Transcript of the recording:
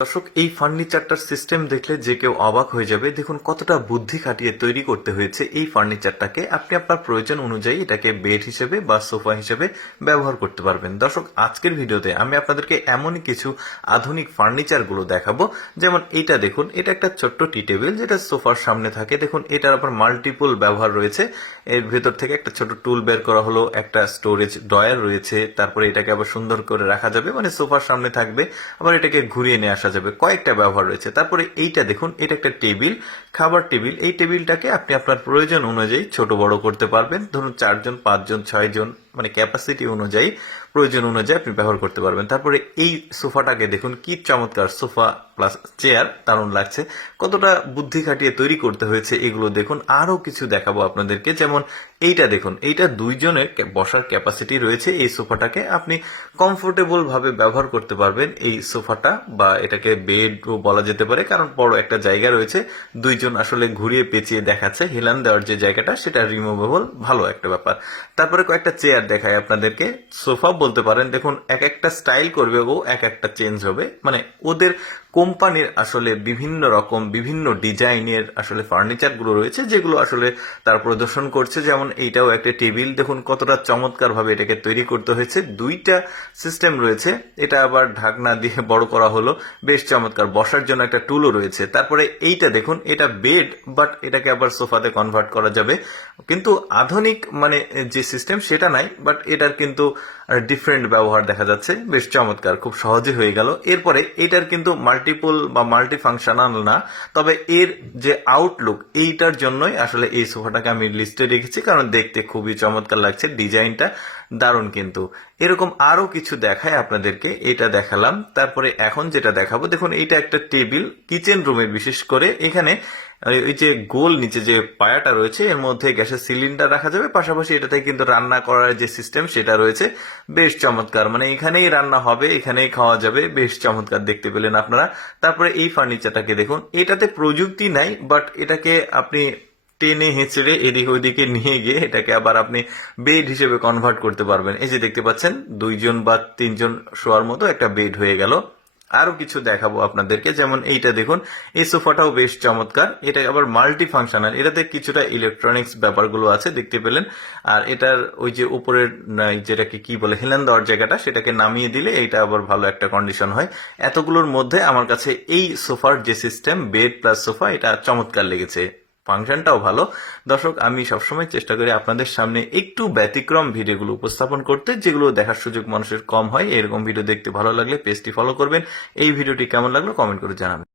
দর্শক, এই ফার্নিচারটার সিস্টেম দেখলে যে কেউ অবাক হয়ে যাবে। দেখুন কতটা বুদ্ধি খাটিয়ে তৈরি করতে হয়েছে এই ফার্নিচারটাকে। আপনি আপনার প্রয়োজন অনুযায়ী এটাকে বেড হিসেবে বা সোফা হিসেবে ব্যবহার করতে পারবেন। দর্শক, আজকের ভিডিওতে আমি আপনাদেরকে এমনই কিছু আধুনিক ফার্নিচারগুলো দেখাবো। যেমন এইটা দেখুন, এটা একটা ছোট্ট টি টেবিল যেটা সোফার সামনে থাকে। দেখুন এটার আবার মাল্টিপল ব্যবহার রয়েছে। এর ভেতর থেকে একটা ছোট টুল বের করা হলো, একটা স্টোরেজ ড্রয়ার রয়েছে, তারপরে এটাকে আবার সুন্দর করে রাখা যাবে, মানে সোফার সামনে থাকবে, আবার এটাকে ঘুরিয়ে নিয়ে আসা যাবে। কয়েকটা ব্যবহার রয়েছে। তারপরে এইটা দেখুন, এটা একটা টেবিল, খাবার টেবিল। এই টেবিলটাকে আপনি আপনার প্রয়োজন অনুযায়ী ছোট বড় করতে পারবেন। ধরুন 4 জন, 5 জন, 6 জন, মানে ক্যাপাসিটি অনুযায়ী, প্রয়োজন অনুযায়ী আপনি ব্যবহার করতে পারবেন। তারপরে এই সোফাটাকে দেখুন, কি চমৎকার সোফা প্লাস চেয়ার, দারুণ লাগছে। কতটা বুদ্ধি খাটিয়ে তৈরি করতে হয়েছে এগুলো দেখুন। আরো কিছু দেখাবো আপনাদেরকে। যেমন এইটা দেখুন, এইটা 2 জনের বসার ক্যাপাসিটি রয়েছে। এই সোফাটাকে আপনি কমফোর্টেবল ভাবে ব্যবহার করতে পারবেন এই সোফাটা, বা এটাকে বেডও বলা যেতে পারে, কারণ বড় একটা জায়গা রয়েছে। 2 জন আসলে ঘুরিয়ে পেঁচিয়ে দেখাচ্ছে, হেলান দেওয়ার যে জায়গাটা সেটা রিমুভেবল, ভালো একটা ব্যাপার। তারপরে কয়েকটা চেয়ার দেখায় আপনাদেরকে, সোফা বলতে পারেন। দেখুন এক একটা স্টাইল করবে ও, এক একটা চেঞ্জ হবে, মানে ওদের কোম্পানির আসলে বিভিন্ন রকম বিভিন্ন ডিজাইনের আসলে ফার্নিচার গুলো রয়েছে, যেগুলো আসলে তারা প্রদর্শন করছে। যেমন এইটাও একটা টেবিল, দেখুন কতটা চমৎকার ভাবে এটাকে তৈরি করতে হয়েছে। 2টা সিস্টেম রয়েছে, এটা আবার ঢাকনা দিয়ে বড় করা হলো, বেশ চমৎকার। বসার জন্য একটা টুলও রয়েছে। তারপরে এইটা দেখুন, এটা বেড, বাট এটাকে আবার সোফাতে কনভার্ট করা যাবে, কিন্তু আধুনিক মানে যে সিস্টেম সেটা নাই, বাট এটার কিন্তু ডিফারেন্ট ব্যবহার দেখা যাচ্ছে, বেশ চমৎকার, খুব সহজে হয়ে গেল। এরপরে এটার কিন্তু মাল্টিপল বা মাল্টি ফাংশনাল না, তবে এর যে আউটলুক, এইটার জন্যই আসলে এই সোফাটাকে আমি লিস্টে রেখেছি, কারণ দেখতে খুবই চমৎকার লাগছে, ডিজাইনটা দারুণ। কিন্তু এরকম আরো কিছু দেখায় আপনাদেরকে, এটা দেখালাম। তারপরে এখন যেটা দেখাবো, দেখুন এইটা একটা টেবিল কিচেন রুমে, বিশেষ করে এখানে এই যে গোল নিচে যে পায়াটা রয়েছে, এর মধ্যে গ্যাসের সিলিন্ডার রাখা যাবে, পাশাপাশি এটাতে কিন্তু রান্না করার যে সিস্টেম সেটা রয়েছে, বেশ চমৎকার। মানে এখানেই রান্না হবে, এখানেই খাওয়া যাবে, বেশ চমৎকার দেখতে পেলেন আপনারা। তারপরে এই ফার্নিচারটাকে দেখুন, এটাতে প্রযুক্তি নাই, বাট এটাকে আপনি টেনে হেঁচড়ে এদিক ওইদিকে নিয়ে গিয়ে এটাকে আবার আপনি বেড হিসেবে কনভার্ট করতে পারবেন। এই যে দেখতে পাচ্ছেন, 2 জন বা 3 জন শোয়ার মতো একটা বেড হয়ে গেল। আরো কিছু দেখাবো আপনাদেরকে। যেমন এইটা দেখুন, এই সোফাটাও বেশ চমৎকার। এটা আবার মাল্টি ফাংশনাল, এটাতে কিছুটা ইলেকট্রনিক্স ব্যাপারগুলো আছে, দেখতে পেলেন। আর এটার ওই যে উপরের যেটাকে কি বলে, হেলান দেওয়ার জায়গাটা, সেটাকে নামিয়ে দিলে এটা আবার ভালো একটা কন্ডিশন হয়। এতগুলোর মধ্যে আমার কাছে এই সোফার যে সিস্টেম, বেড প্লাস সোফা, এটা চমৎকার লেগেছে, ফাংশনটাও ভালো। দর্শক, আমি সবসময় চেষ্টা করি আপনাদের সামনে একটু ব্যতিক্রম ভিডিওগুলো উপস্থাপন করতে, যেগুলো দেখার সুযোগ মানুষের কম হয়। এরকম ভিডিও দেখতে ভালো লাগলে পেজটি ফলো করবেন। এই ভিডিওটি কেমন লাগলো কমেন্ট করে জানাবেন।